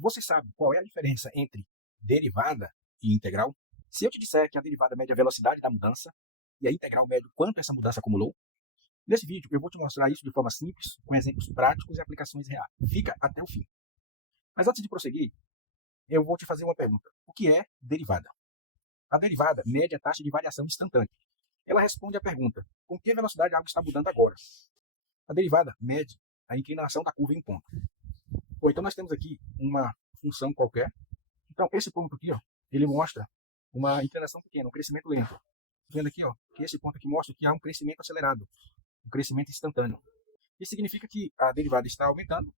Você sabe qual é a diferença entre derivada e integral? Se eu te disser que a derivada mede a velocidade da mudança e a integral mede o quanto essa mudança acumulou, nesse vídeo eu vou te mostrar isso de forma simples, com exemplos práticos e aplicações reais. Fica até o fim. Mas antes de prosseguir, eu vou te fazer uma pergunta. O que é derivada? A derivada mede a taxa de variação instantânea. Ela responde à pergunta: com que velocidade algo está mudando agora? A derivada mede a inclinação da curva em um ponto. Bom, então nós temos aqui uma função qualquer. Então esse ponto aqui, ele mostra uma inclinação pequena, um crescimento lento. Vendo aqui, que esse ponto aqui mostra que há um crescimento acelerado, um crescimento instantâneo. Isso significa que a derivada está aumentando,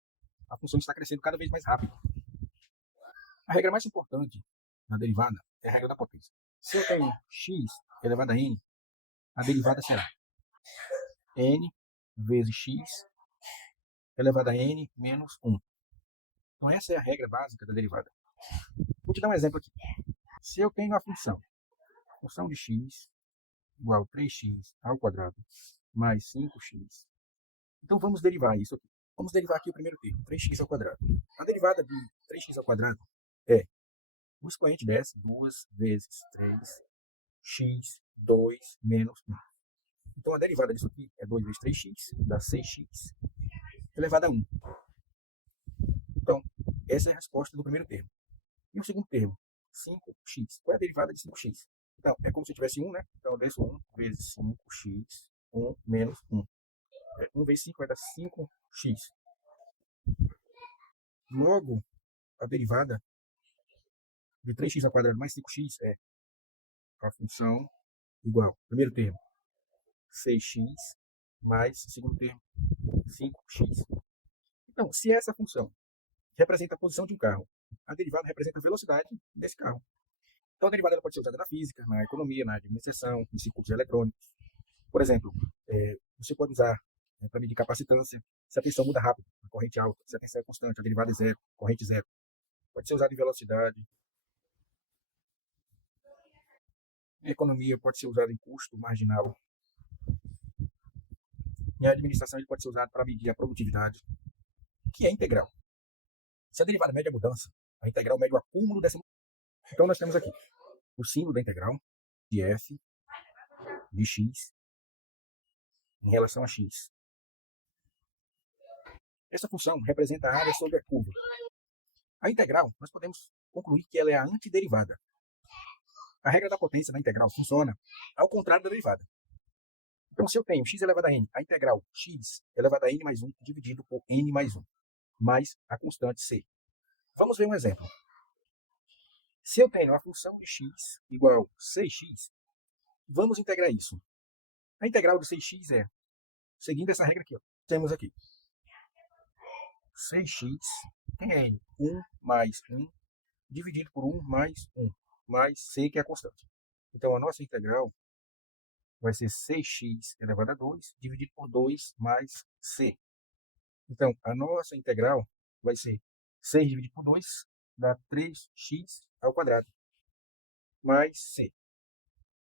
a função está crescendo cada vez mais rápido. A regra mais importante na derivada é a regra da potência. Se eu tenho x elevado a n, a derivada será n vezes x elevado a n menos 1. Então essa é a regra básica da derivada. Vou te dar um exemplo aqui. Se eu tenho a função de x igual a 3x ao quadrado mais 5x. Então vamos derivar isso aqui. Vamos derivar aqui o primeiro termo, 3x ao quadrado. A derivada de 3x ao quadrado é o expoente dessa, 2 vezes 3x, 2 menos 1. Então a derivada disso aqui é 2 vezes 3x, dá 6x, elevado a 1. Então, essa é a resposta do primeiro termo. E o segundo termo, 5x. Qual é a derivada de 5x? Então, é como se eu tivesse 1, né? Então, eu desço 1 vezes 5x, 1 menos 1. 1 vezes 5 vai dar 5x. Logo, a derivada de 3x ao quadrado mais 5x é a função igual, primeiro termo, 6x, mais segundo termo, 5x. Então, se essa função representa a posição de um carro, a derivada representa a velocidade desse carro. Então, a derivada ela pode ser usada na física, na economia, na administração, em circuitos eletrônicos. Por exemplo, você pode usar para medir capacitância, se a tensão muda rápido, a corrente alta, se a tensão é constante, a derivada é zero, corrente zero. Pode ser usado em velocidade. Em economia, pode ser usado em custo marginal. Em administração, ele pode ser usado para medir a produtividade, que é integral. Se a derivada mede a mudança, a integral mede o acúmulo dessa mudança. Então, nós temos aqui o símbolo da integral de f de x em relação a x. Essa função representa a área sobre a curva. A integral, nós podemos concluir que ela é a antiderivada. A regra da potência da integral funciona ao contrário da derivada. Então, se eu tenho x elevado a n, a integral x elevado a n mais 1 dividido por n mais 1, mais a constante c. Vamos ver um exemplo. Se eu tenho a função de x igual a 6x, vamos integrar isso. A integral de 6x é, seguindo essa regra aqui, temos aqui 6x tem n, 1 mais 1, dividido por 1 mais 1, mais c, que é a constante. Então, a nossa integral vai ser 6x elevado a 2, dividido por 2 mais c. Então, a nossa integral vai ser 6 dividido por 2, dá 3x ao quadrado, mais c.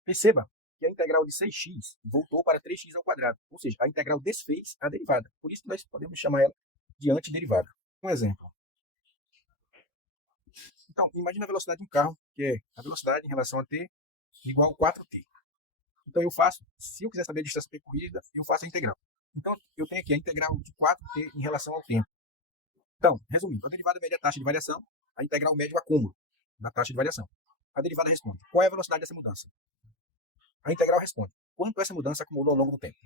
Perceba que a integral de 6x voltou para 3x ao quadrado, ou seja, a integral desfez a derivada. Por isso, nós podemos chamar ela de antiderivada. Um exemplo. Então, imagine a velocidade de um carro, que é a velocidade em relação a t igual a 4t. Então, se eu quiser saber a distância percorrida, eu faço a integral. Então, eu tenho aqui a integral de 4t em relação ao tempo. Então, resumindo, a derivada mede a taxa de variação, a integral mede o acúmulo da taxa de variação. A derivada responde: qual é a velocidade dessa mudança? A integral responde: quanto essa mudança acumulou ao longo do tempo?